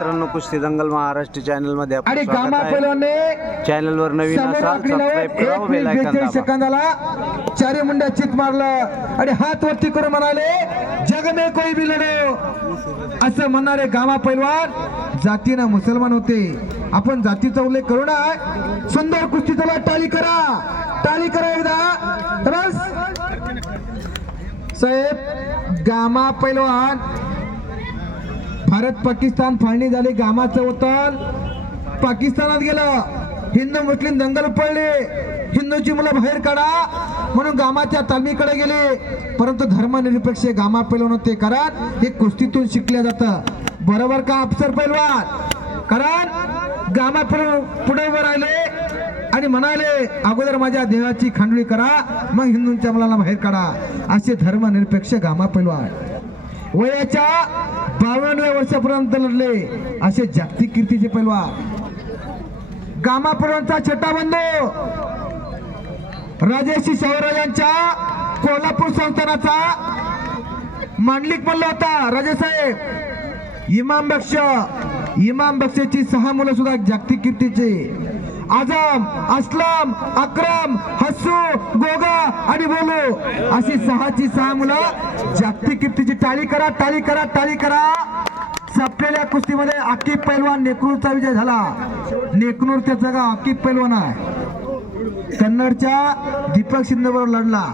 मित्रांनो, कुस्ती दंगल महाराष्ट्र चॅनल मध्ये आणि आपलं स्वागत गामा आहे. पैलवानने चॅनल वर नवीन असाल सबस्क्राइब करा व बेल आयकॉन दाबा. सेकंदाला चारी मुंड्या चित मारलं आणि हात वरती करून म्हणाले जग में कोई भी लढो, असं म्हणणारे गामा पैलवान जातीनं मुसलमान होते. आपण जातीचा उल्लेख करू ना. सुंदर कुस्ती चला, टाळी करा एकदा बस. साहेब, गामा पैलवान भारत पाकिस्तान फाळणी झाली. गामाचं वतन पाकिस्तानात गेलं. हिंदू मुस्लिम दंगल पडले. हिंदूची मुलं बाहेर काढा म्हणून गामाच्या तालमीकडे गेले. परंतु धर्मनिरपेक्ष गामा पैलवान होते, कारण हे कुस्तीतून शिकले जातं. बरोबर का अफसर पैलवान? कारण गामा पैलवान पुढे उभे राहिले आणि म्हणाले अगोदर माझ्या देहाची खांडोळी करा, मग हिंदूंच्या मुलांना बाहेर काढा. असे धर्मनिरपेक्ष गामा पैलवान वयाच्या 52व्या वर्षापर्यंत लढले. असे जागतिक कीर्तीचे पैलवान. गामा पैलवानचा छोटा बंधू राजेशी शाहूराजांच्या कोल्हापूर संस्थानाचा मांडलिक बनला होता. राजेसाहेब, इमाम बक्षाची 6 मुलं सुद्धा जागतिक कीर्तीचे. आजम, असलम, अक्रम, हस्सू, गोगा आणि बोलू अशी 6 मुलं जागतिक कीर्तीची. टाळी करा. संपलेल्या कुस्तीमध्ये आकिब पैलवान नेकनूरचा विजय झाला. नेकनूर त्याचा गाव आकिब पैलवान आहे. कन्नडच्या दीपक शिंदे बरोबर लढला.